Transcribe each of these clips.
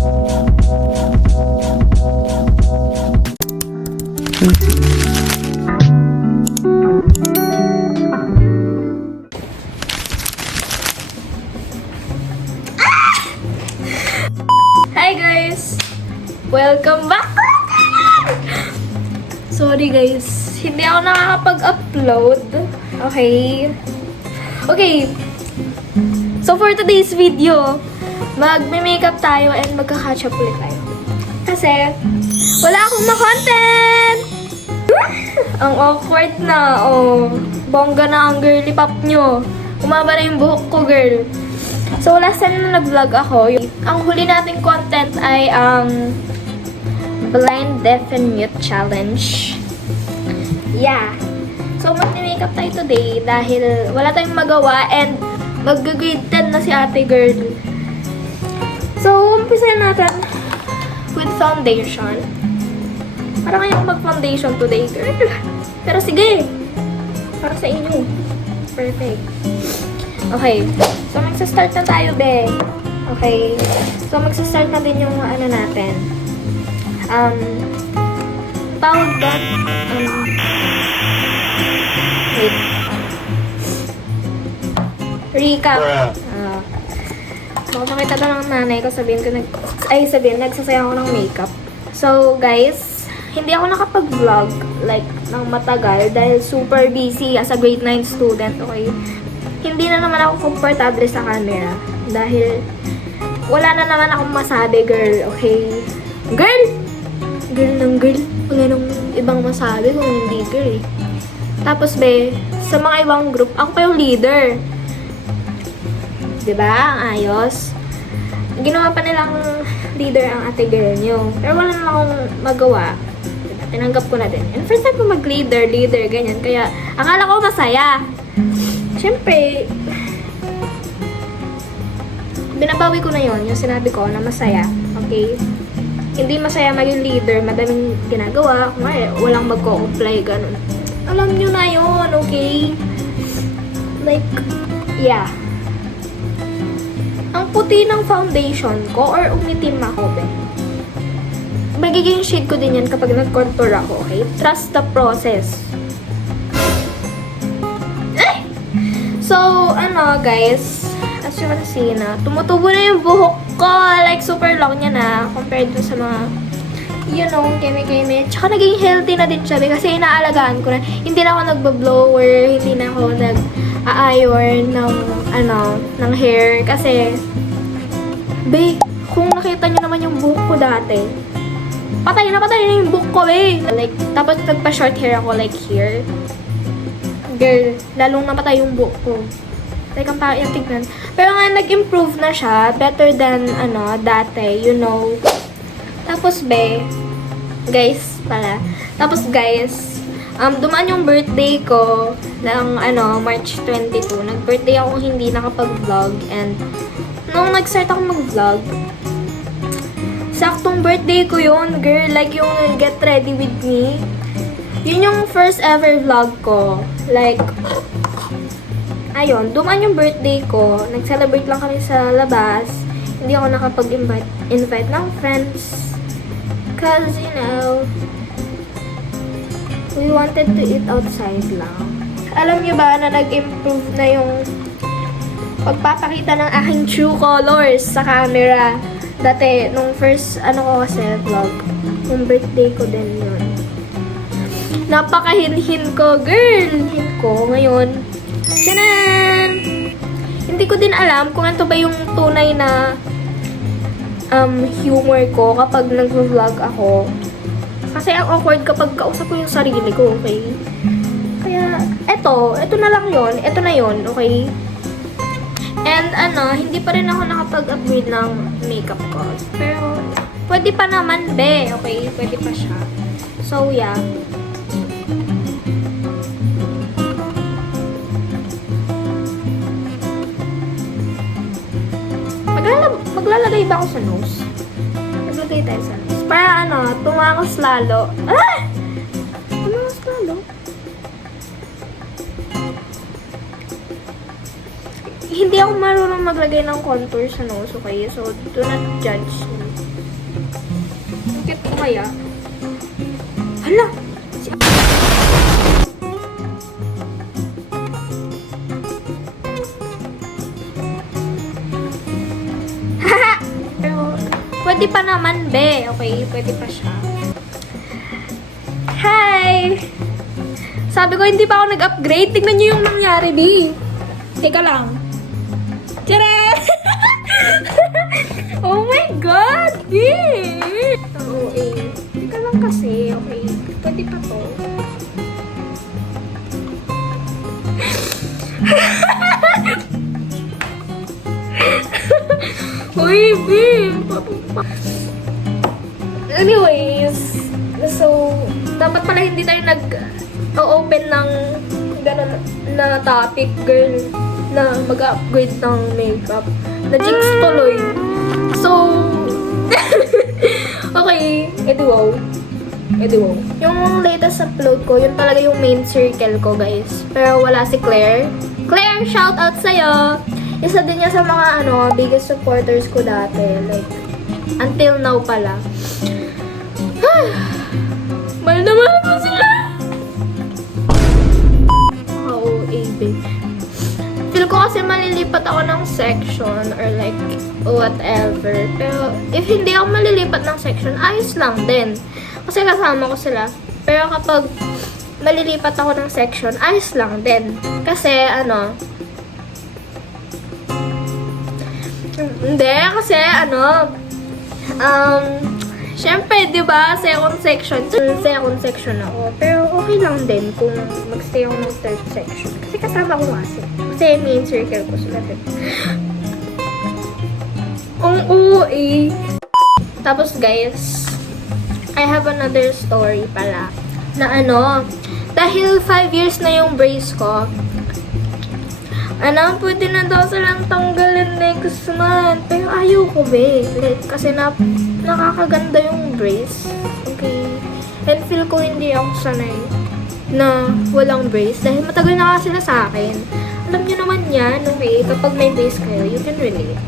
Hi guys! Welcome back! Sorry guys, hindi ako nakakapag-upload. Okay. So for today's video, magme-makeup tayo and magka-catch up ulit tayo. Kasi, wala akong ma-content! Ang awkward na, oh. Bongga na ang girly pop nyo. Umaba na yung buhok ko, girl. So, last time na nag-vlog ako, ang huli nating content ay ang Blind Deaf and Mute Challenge. Yeah. So, mag-makeup tayo today dahil wala tayong magawa and mag-grade 10 na si ate girl. So, umpisahan natin with foundation. Parang ngayon mag-foundation today, girl. Pero sige, para sa inyo. Perfect. Okay. So, magsa-start na tayo, be. Okay. So, magsa-start na din yung ano natin. Tawag doon. Wait. Recap. Baka makita na ng nanay ko, sabihin, nagsasaya ako ng makeup. So, guys, hindi ako nakapag-vlog, like, ng matagal dahil super busy as a grade 9 student, okay? Hindi na naman ako komportable sa camera dahil wala na naman akong masabi, girl, okay? Girl! Girl ng girl. Wala nang ibang masabi kung hindi girl. Tapos, be, sa mga ibang group, ako pa yung leader. Diba? Ang ayos. Ginawa pa nilang leader ang ate girl nyo. Pero wala naman akong magawa. Diba? Tinanggap ko na din. And first time ko mag-leader, ganyan. Kaya, akala ko masaya. Siyempre, binabawi ko na yon yung sinabi ko na masaya. Okay? Hindi masaya maging leader, madaming ginagawa. Walang magko-comply, ganun. Alam nyo na yon, okay? Like, yeah. Ang puti ng foundation ko or umitim ako, be. Magiging shade ko din yan kapag nag-contour ako, okay? Trust the process. So, guys, as you can see na, tumutubo na yung buhok ko. Like, super long niya na compared to sa mga, you know, keme-keme. Tsaka naging healthy na din siya kasi inaalagaan ko na. Hindi na ako nagba-blower, hindi na ako nag-a-iron ng hair. Kasi, be, kung nakita niyo naman yung buhok ko dati, patay na yung buhok ko, be. Like, tapos nagpa-short hair ako, like here. Girl, lalong napatay yung buhok ko. Like, ang pangit yung tignan. Pero nga, nag-improve na siya. Better than, dati, you know. Tapos, be, guys, dumaan yung birthday ko ng, March 22. Nag-birthday ako hindi nakapag-vlog. And, nung nag-start ako mag-vlog, saktong birthday ko yun, girl. Like, yung get ready with me. Yun yung first ever vlog ko. Like, ayun, dumaan yung birthday ko. Nag-celebrate lang kami sa labas. Hindi ako nakapag-invite ng friends. Cause, you know, we wanted to eat outside lang. Alam niyo ba na nag-improve na yung pagpapakita ng aking true colors sa camera? Dati, nung first, ko kasi vlog, yung birthday ko din yun. Napakahinhin ko, girl! Hinhin ko ngayon. Tiyanan! Hindi ko din alam kung ano ba yung tunay na humor ko kapag nag-vlog ako. Kasi ang awkward kapag kausap ko yung sarili ko, okay? Kaya, eto na lang yon, eto na yon, okay? And hindi pa rin ako nakapag-upgrade ng makeup ko. Pero, pwede pa naman, be, okay? Pwede pa siya. So, yeah. Maglalagay ba ako sa nose? Maglagay tayo sa nose. Para tumangos lalo. Ah! Tumangos lalo? Hindi ako marunong maglagay ng contour sa nose, okay? So, do not judge me. kaya? Hala! Si Haha! Pero, pwede pa naman, be. Okay, pwede pa siya. Hi! Sabi ko, hindi pa ako nag-upgrade. Tignan niyo yung nangyari, B. Teka lang. Tara! Oh my God, B! Oo, eh. Teka lang kasi, okay. Pwede pa to. Uy, B! Anyways, so, dapat pala hindi tayo nag-open ng gano'n na topic, girl, na mag-upgrade ng makeup. Na-jinx tuloy. So, okay, edi wow. Yung latest upload ko, yun talaga yung main circle ko, guys. Pero wala si Claire. Claire, shout out sa'yo! Isa din niya sa mga, biggest supporters ko dati. Like, until now pala. Mahal na mahal ko sila! Oo, babe. Feel ko kasi malilipat ako ng section or like whatever. Pero if hindi ako malilipat ng section, ayos lang din. Kasi kasama ko sila. Pero kapag malilipat ako ng section, ayos lang din. Kasi hindi, kasi syempre, di ba, second section ako. Pero okay lang din kung magstay ako ng third section. Kasi kasama ko kasi. Kasi main circle ko sila din. Oo, eh. Tapos, guys, I have another story pala. Na dahil 5 years na yung brace ko, pwede na daw silang tanggalin next month. Pero ayoko, be. Like, kasi nakakaganda yung brace. Okay. And feel ko hindi ako sanay na walang brace. Dahil matagal na kasi sila sa akin. Alam nyo naman yan, okay? Kapag may brace kayo, you can relate.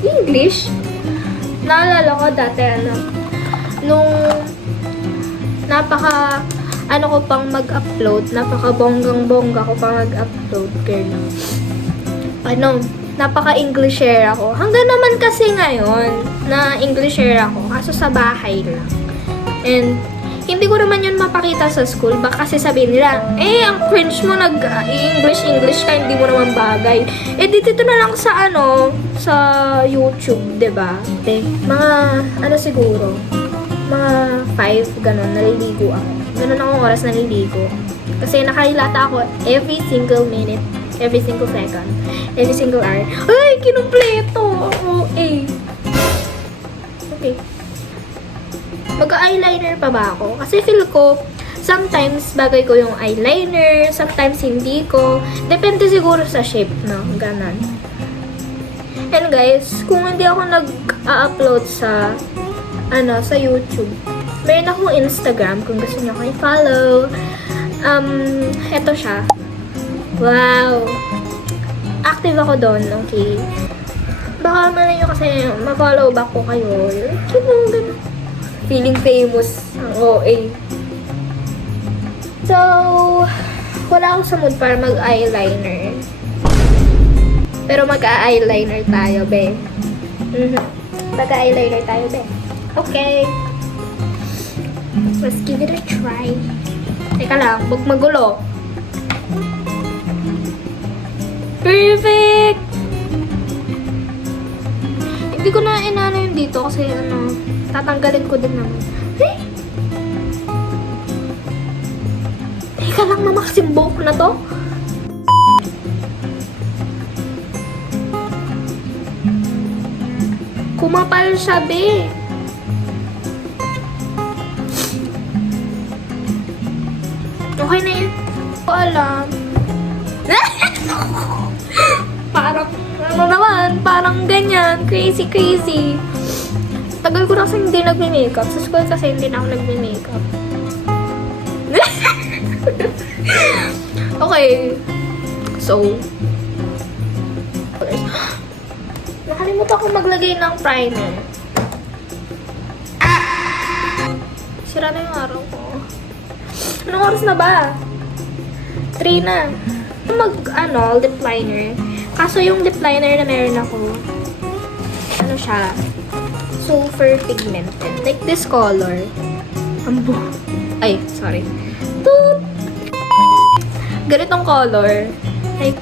English? Naalala ko dati, nung ko pang mag-upload, napaka-bonggang-bongga ko pang mag-upload, girl. Napaka-Englishare ako. Hanggang naman kasi ngayon, na Englishare ako, kaso sa bahay lang. And, hindi ko naman yun mapakita sa school, baka kasi sabihin nila, ang cringe mo, nag-English ka, hindi mo naman bagay. Dito na lang sa sa YouTube, diba? Mga, siguro, mga 5, ganun, naliligo ako. Ganun akong oras naliligo. Kasi nakalilata ako every single minute, every single second, every single hour. Ay, kinumpleto! Okay. Mag-eyeliner pa ba ako? Kasi feel ko, sometimes bagay ko yung eyeliner, sometimes hindi ko. Depende siguro sa shape, no? Ganon. And guys, kung hindi ako nag-upload sa YouTube, meron akong Instagram kung gusto niyo ako i-follow. Eto siya. Wow! Active ako doon, okay? Baka man nyo kasi ma-follow back ko kayo. Ganun. Feeling famous ang OA. So, wala akong sa mood para mag-eyeliner. Pero mag-eyeliner tayo, be. Mag-eyeliner tayo, be. Okay. Let's give it a try. Teka lang, huwag magulo. Perfect! Hindi ko na inano yung dito kasi tatanggalin ko din naman. Teka lang, mamaksim buhok na to. Kumapal siya, be. Okay na yun. Hindi ko alam. Parang ganyan. Crazy. Tagal ko na kasi hindi nagme-makeup. Sa school kasi hindi na ako nagme-makeup. Okay. So, nakalimutan ko maglagay ng primer. Sira na yung araw ko. Anong oras na ba? 3 na. Lip liner. Kaso yung lip liner na meron ako, ano siya, sulfur pigmented. Like this color. Ay, sorry. Toot! Ganitong color. Like,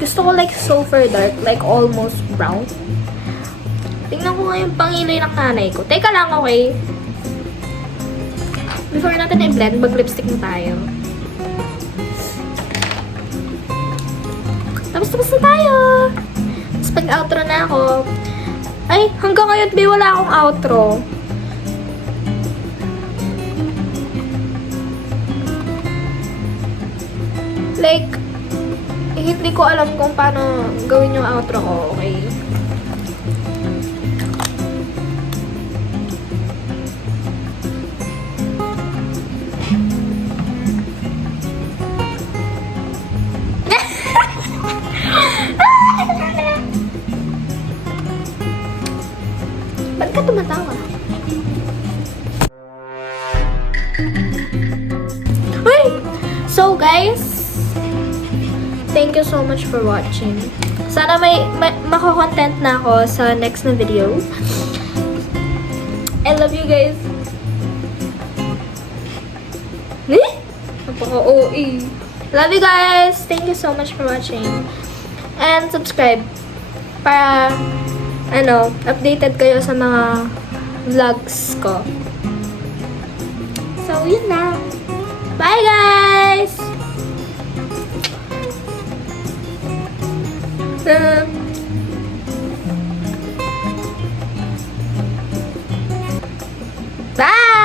gusto ko like sulfur dark, like almost brown. Tingnan ko nga yung pangilay ng nanay ko. Teka lang, okay? Before natin i-blend, mag-lipstick na tayo. Tapos na tayo! Tapos pag-outro na ako. Ay, hanggang ngayon, babe, wala akong outro. Like, hindi ko alam kung paano gawin yung outro ko, okay? Ba't ka tumatawa? Uy! So guys, thank you so much for watching. Sana may mako-content na ako sa next na video. I love you guys. Napaka-OE. Love you guys. Thank you so much for watching. And subscribe para updated kayo sa mga vlogs ko. So, yun na. Bye guys! Bye!